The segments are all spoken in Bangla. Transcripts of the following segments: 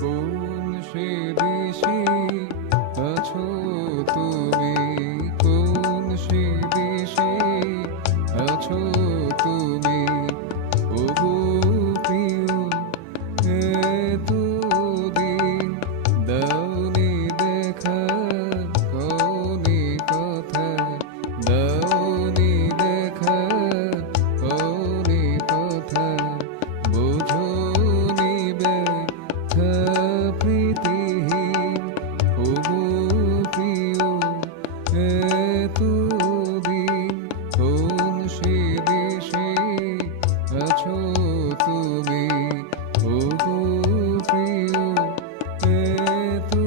কোন সে দেশে আছো তুমি, কোন সে দেশে আছো তুমি, ওগো প্রিয় এতদিন দাওনি দেখা, কওনি কথা, দাওনি দেখা, কওনি কথা, বোঝোনি ব্যথা প্রীতিহীন, ওগো প্রিয় এতদিন কোন সে দেশে আছো তুমি, ওগো প্রিয় এতদিন।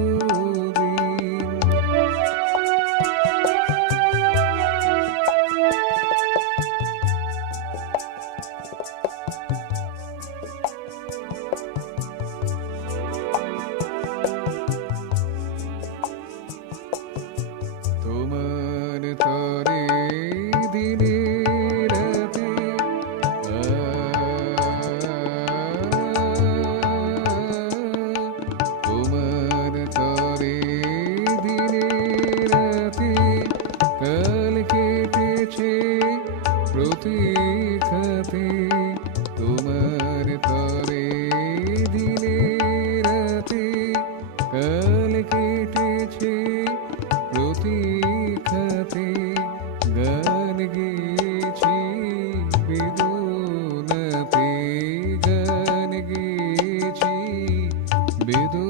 তোমার তরে দিনে রাতে তোমার তরে দিনে রাতে কাল কেটেছে প্রতীক্ষাতে, তোমার তরে দিনে রাতে কাল কেটেছে প্রতীক্ষাতে, গান গেয়েছি বেদনাতে, গান গেয়েছি বেদনাতে।